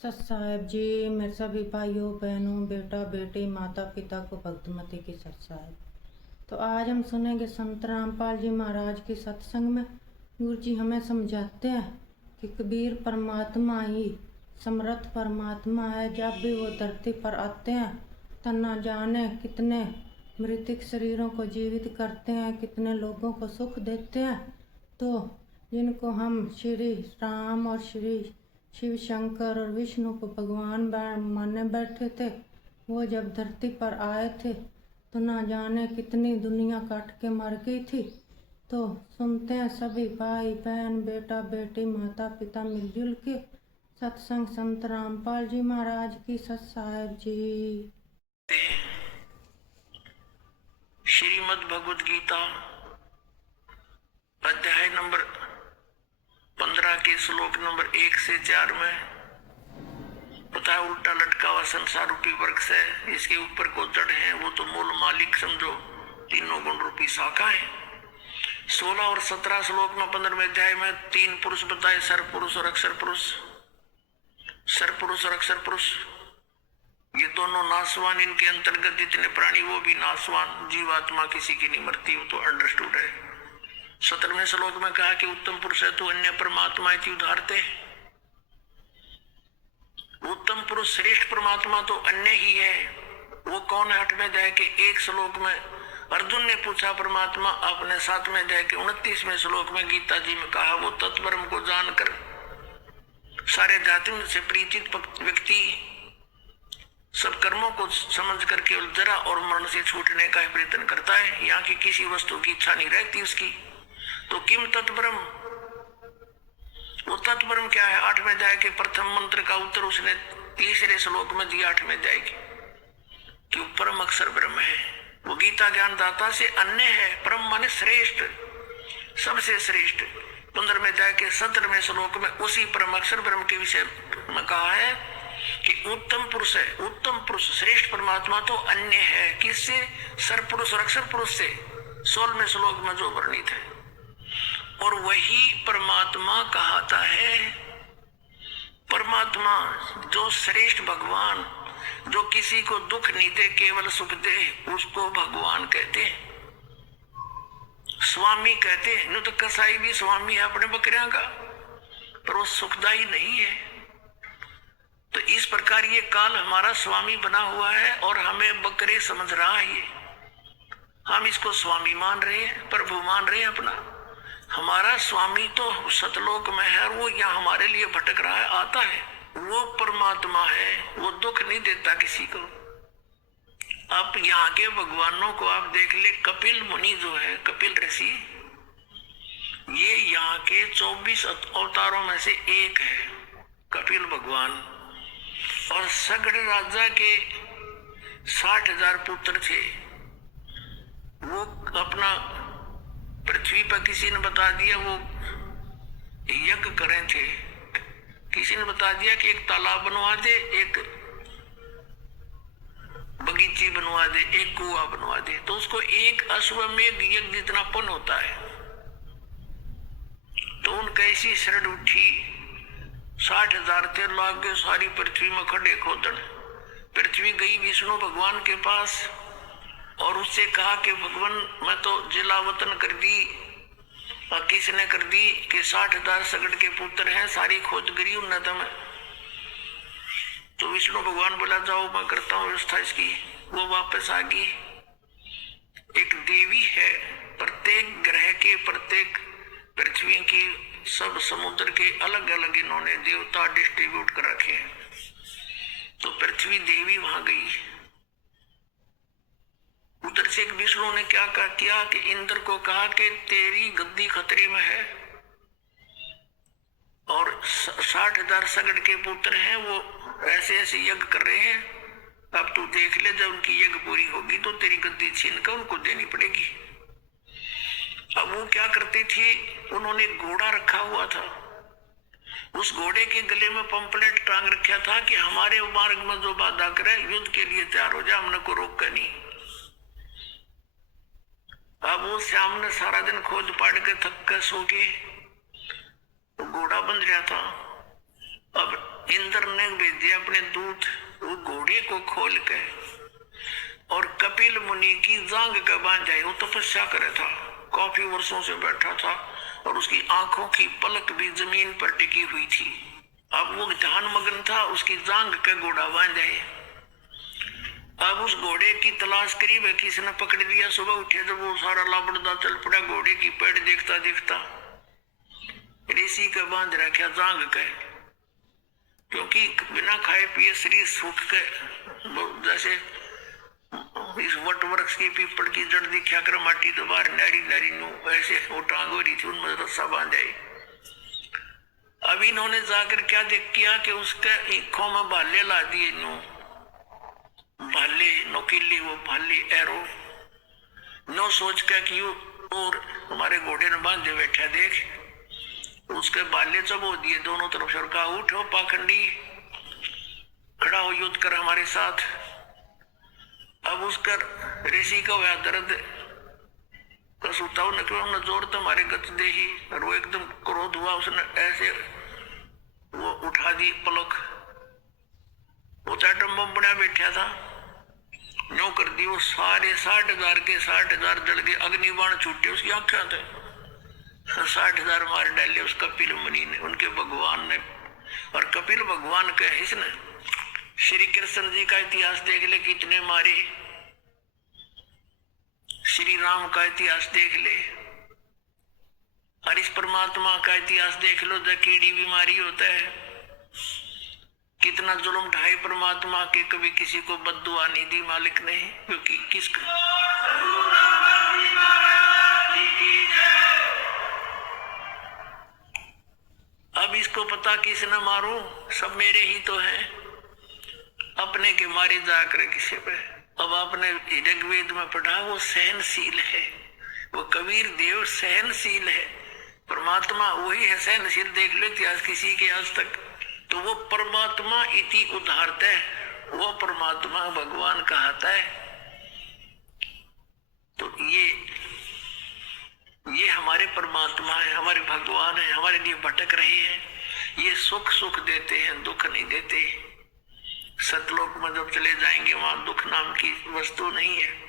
सत साहेब जी, मेरे सभी भाइयों बहनों बेटा बेटी माता पिता को भक्तमती की सत साहेब। तो आज हम सुनेंगे संत रामपाल जी महाराज के सत्संग में गुरु जी हमें समझाते हैं कि कबीर परमात्मा ही समर्थ परमात्मा है। जब भी वो धरती पर आते हैं तो न जाने कितने मृतिक शरीरों को जीवित करते हैं, कितने लोगों को सुख देते हैं। तो जिनको हम श्री राम और श्री शिव शंकर और विष्णु को भगवान माने बैठे थे, वो जब धरती पर आए थे तो ना जाने कितनी दुनिया काट के मर गई थी। तो सुनते हैं सभी भाई बहन बेटा बेटी माता पिता मिलजुल के सत्संग संत रामपाल जी महाराज की सत साहेब जी। श्रीमद् भगवद गीता अध्याय नंबर 15 के श्लोक नंबर 1 से 4 में पता है उल्टा लटका हुआ संसार रूपी वर्ग से इसके ऊपर को जड़ है, वो तो मूल मालिक समझो, तीनों गुण रूपी शाखा है। 16 और 17 श्लोक में 15वें अध्याय में 3 पुरुष बताए, सर पुरुष और अक्षर पुरुष। सर पुरुष और अक्षर पुरुष ये दोनों नासवान, इनके अंतर्गत जितने प्राणी वो भी नासवान, जीवात्मा किसी की नहीं मरती, वो तो अंडरस्टूड है। 17वें श्लोक में कहा कि उत्तम पुरुष है तो अन्य परमात्मा उदाहरते। उत्तम पुरुष श्रेष्ठ परमात्मा तो अन्य ही है। वो कौन है? 8वें अध्याय के 1 श्लोक में अर्जुन ने पूछा परमात्मा आपने 7वें अध्याय के 29वें श्लोक में गीता जी में कहा, वो तत्परम को जानकर सारे जातियों से परिचित व्यक्ति सब कर्मों को समझ कर केवल जरा और मरण से छूटने का प्रयत्न करता है। यहाँ की किसी वस्तु की इच्छा नहीं रहती उसकी। तो किम तत्परम, वो तत्परम क्या है? 8वें अध्याय के प्रथम मंत्र का उत्तर उसने 3रे श्लोक में दिया। 8वें अध्याय के कि परम अक्षर ब्रह्म है, वो गीता ज्ञान दाता से अन्य है। परम माने श्रेष्ठ, सबसे श्रेष्ठ। 15वें अध्याय के 17वें श्लोक में उसी परम अक्षर ब्रह्म के विषय में कहा है कि उत्तम पुरुष है। उत्तम पुरुष श्रेष्ठ परमात्मा तो अन्य है, किससे? सर पुरुष और अक्षर पुरुष से, 16वें श्लोक में जो वर्णित है। और वही परमात्मा कहता है, परमात्मा जो श्रेष्ठ भगवान, जो किसी को दुख नहीं दे केवल सुख दे, उसको भगवान कहते हैं, स्वामी कहते हैं। नहीं तो कसाई भी स्वामी है अपने बकरियां का, पर वो सुखदाई नहीं है। तो इस प्रकार ये काल हमारा स्वामी बना हुआ है और हमें बकरे समझ रहा है। ये हम इसको स्वामी मान रहे हैं, प्रभु मान रहे हैं अपना। हमारा स्वामी तो सतलोक में है और वो यहाँ हमारे लिए भटक रहा है, आता है। वो परमात्मा है, वो दुख नहीं देता किसी को। आप यहाँ के भगवानों को आप देख ले, कपिल मुनि जो है, कपिल ऋषि, ये यहाँ के 24 अवतारों में से एक है, कपिल भगवान। और सगड़ राजा के 60,000 पुत्र थे। वो अपना पृथ्वी पर किसी ने बता दिया वो यज्ञ करें थे, किसी ने बता दिया कि एक तालाब बनवा दे, एक बगीची बनवा दे, एक कुआं बनवा दे, तो उसको एक अश्वमेध यज्ञ जितना पुण्य होता है। तो उनका ऐसी शरण उठी, 60,000 थे, लाग गए सारी पृथ्वी में खड़े खोदन। पृथ्वी गई विष्णु भगवान के पास और उससे कहा कि भगवान मैं तो जिला वतन कर दी, और किसने कर दी कि 60,000 सगड़ के पुत्र हैं, सारी खोज करी उन्नत में। तो विष्णु भगवान बोला जाओ मैं करता हूँ व्यवस्था इसकी। वो वापस आ गई। एक देवी है, प्रत्येक ग्रह के, प्रत्येक पृथ्वी की, सब समुद्र के अलग अलग इन्होंने देवता डिस्ट्रीब्यूट कर रखे हैं। तो पृथ्वी देवी वहां गई। उधर से एक विष्णु ने क्या किया कि इंद्र को कहा कि तेरी गद्दी खतरे में है और 60,000 सगड़ के पुत्र हैं, वो ऐसे ऐसे यज्ञ कर रहे हैं। अब तू देख ले, जब उनकी यज्ञ पूरी होगी तो तेरी गद्दी छीन कर उनको देनी पड़ेगी। अब वो क्या करते थे, उन्होंने घोड़ा रखा हुआ था। उस घोड़े के गले में पंपलेट टांग रखा था कि हमारे मार्ग में जो बाधा करे युद्ध के लिए तैयार हो जाए, हमने को रोक कर नहीं। अब वो श्याम ने सारा दिन खोज पाड़ के थक कर सो के घोड़ा बंध गया था। अब इंद्र ने भेजे अपने दूत वो घोड़े को खोल के और कपिल मुनि की जांग का बांधा। वो तपस्या करे था, काफी वर्षों से बैठा था और उसकी आंखों की पलक भी जमीन पर टिकी हुई थी। अब वो ध्यान मग्न था, उसकी जांग का घोड़ा बांधा है। अब उस घोड़े की तलाश करीब है, किसी ने पकड़ लिया। सुबह उठे जब वो सारा लापड़दा चल पड़ा, घोड़े की पेड़ देखता देखता ऋषि का बांध रखा जांग का, क्योंकि बिना खाए पिए शरीर सूख के जैसे इस वट वृक्ष की पीपल की जड़ दिखा कर माटी तो बाहर नारी नारी नु ऐसे वो टांग हो रही थी, उनमें रस्सा बांधा। अब इन्होंने जाकर क्या देख किया कि उसके आंखों में भाले ला दिए, नु भाले नोकीली, वो भाले एरो नो सोच के कि और हमारे घोड़े ने बांधे बैठा देख, उसके बाले चबो दिए दोनों तरफ से। कहा उठो पाखंडी, खड़ा हो, युद्ध कर हमारे साथ। अब उसका ऋषि का हुआ दर्द, कसुताओं ने क्यों हमने जोर तुम्हारे गत दे ही, और वो एकदम क्रोध हुआ, उसने ऐसे वो उठा दी पलक, वो चाटम बम बना बैठा था, न्यों कर दी। वो सारे 60,000 के 60,000 जल के अग्निबाण छूटे उसकी आंखों थे। 60,000 मार डाले उस कपिल मुनि ने, उनके भगवान ने। और कपिल भगवान के इसने श्री कृष्ण जी का इतिहास देख ले, कितने मारे। श्री राम का इतिहास देख ले, और इस परमात्मा का इतिहास देख लो, जो कीड़ी बीमारी होता है, कितना जुल्म ढाए परमात्मा के, कभी किसी को बद्दुआ नहीं दी मालिक ने, क्योंकि किसका अब इसको पता किसने मारूं, सब मेरे ही तो हैं, अपने के मारे जाकर किसी पे। अब आपने ऋग्वेद में पढ़ा, वो सहनशील है, वो कबीर देव सहनशील है। परमात्मा वही है सहनशील, देख लो इतिहास किसी के आज तक। तो वो परमात्मा इति उदाहरत है, वो परमात्मा भगवान कहता है। तो ये हमारे परमात्मा है, हमारे भगवान है, हमारे लिए भटक रहे हैं। ये सुख सुख देते हैं, दुख नहीं देते। सतलोक में जब चले जाएंगे वहां दुख नाम की वस्तु नहीं है।